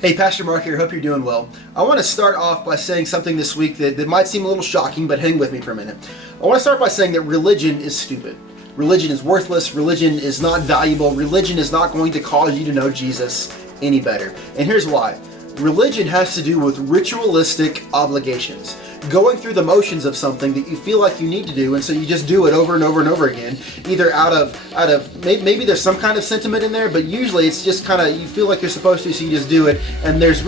Hey, Pastor Mark here. Hope you're doing well. I want to start off by saying something this week that might seem a little shocking, but hang with me for a minute. I want to start by saying that religion is stupid. Religion is worthless. Religion is not valuable. Religion is not going to cause you to know Jesus any better. And here's why. Religion has to do with ritualistic obligations. Going through the motions of something that you feel like you need to do, and so you just do it over and over and over again, either out of maybe there's some kind of sentiment in there, but usually it's just kind of you feel like you're supposed to, so you just do it, and there's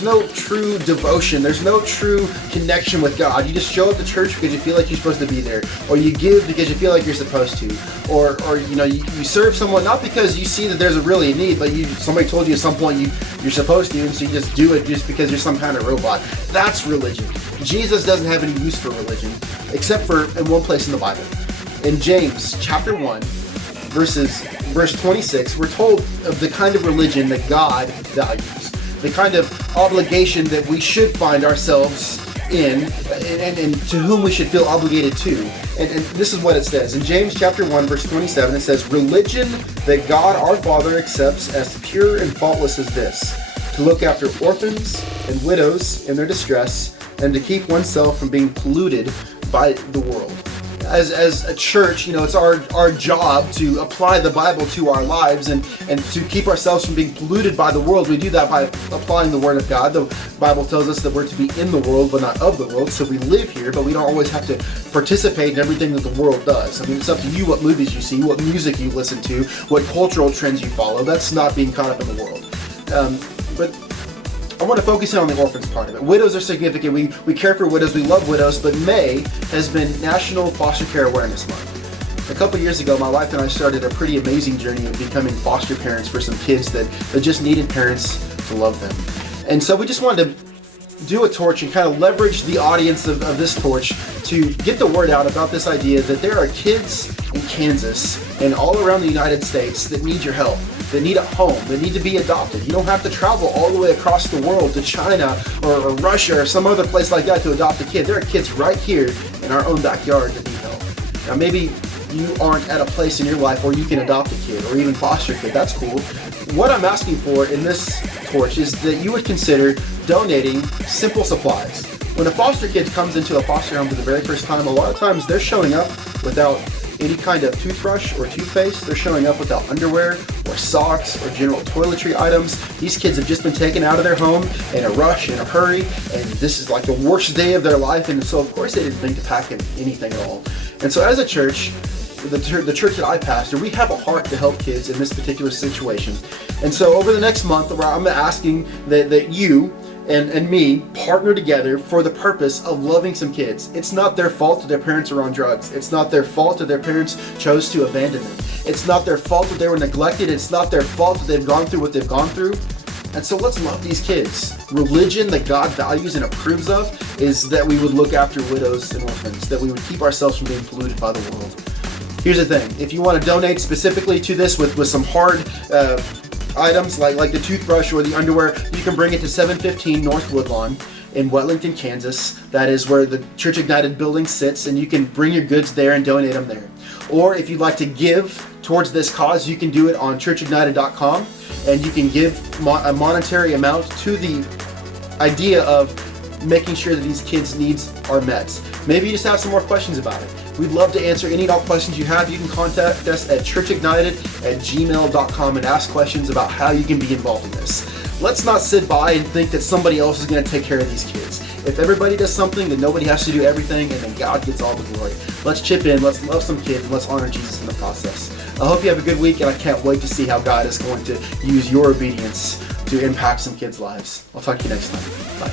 no true devotion, there's no true connection with God. You just show up to church because you feel like you're supposed to be there, or you give because you feel like you're supposed to, or you serve someone not because you see that there's really a need, but somebody told you at some point you're supposed to, and so you just do it just because you're some kind of robot. That's religion. Jesus doesn't have any use for religion, except for in one place in the Bible. In James chapter 1, verse 26, we're told of the kind of religion that God values, the kind of obligation that we should find ourselves in, and to whom we should feel obligated to. And this is what it says. In James chapter 1, verse 27, it says, "Religion that God our Father accepts as pure and faultless as this, to look after orphans and widows in their distress, and to keep oneself from being polluted by the world." As a church, it's our job to apply the Bible to our lives and to keep ourselves from being polluted by the world. We do that by applying the Word of God. The Bible tells us that we're to be in the world but not of the world, so we live here, but we don't always have to participate in everything that the world does. I mean, it's up to you what movies you see, what music you listen to, what cultural trends you follow. That's not being caught up in the world. But I want to focus in on the orphans part of it. Widows are significant. We care for widows. We love widows. But May has been National Foster Care Awareness Month. A couple years ago, my wife and I started a pretty amazing journey of becoming foster parents for some kids that just needed parents to love them. And so we just wanted to do a torch and kind of leverage the audience of this torch to get the word out about this idea that there are kids in Kansas and all around the United States that need your help, that need a home, that need to be adopted. You don't have to travel all the way across the world to China or Russia or some other place like that to adopt a kid. There are kids right here in our own backyard that need help. Now maybe you aren't at a place in your life where you can adopt a kid or even foster a kid. That's cool. What I'm asking for in this torch is that you would consider donating simple supplies. When a foster kid comes into a foster home for the very first time, a lot of times they're showing up without any kind of toothbrush or toothpaste. They're showing up without underwear or socks or general toiletry items. These kids have just been taken out of their home in a rush, in a hurry, and this is like the worst day of their life, and so of course they didn't think to pack in anything at all. And so as a church, the church that I pastor, we have a heart to help kids in this particular situation. And so over the next month, I'm asking that you and me partner together for the purpose of loving some kids. It's not their fault that their parents are on drugs. It's not their fault that their parents chose to abandon them. It's not their fault that they were neglected. It's not their fault that they've gone through what they've gone through. And so let's love these kids. Religion that God values and approves of is that we would look after widows and orphans, that we would keep ourselves from being polluted by the world. Here's the thing. If you want to donate specifically to this with some hard items like the toothbrush or the underwear, you can bring it to 715 North Woodlawn in Wellington, Kansas. That is where the Church Ignited building sits, and you can bring your goods there and donate them there. Or if you'd like to give towards this cause, you can do it on churchignited.com, and you can give a monetary amount to the idea of making sure that these kids' needs are met. Maybe you just have some more questions about it. We'd love to answer any and all questions you have. You can contact us at churchignited@gmail.com and ask questions about how you can be involved in this. Let's not sit by and think that somebody else is going to take care of these kids. If everybody does something, then nobody has to do everything, and then God gets all the glory. Let's chip in, let's love some kids, and let's honor Jesus in the process. I hope you have a good week, and I can't wait to see how God is going to use your obedience to impact some kids' lives. I'll talk to you next time. Bye.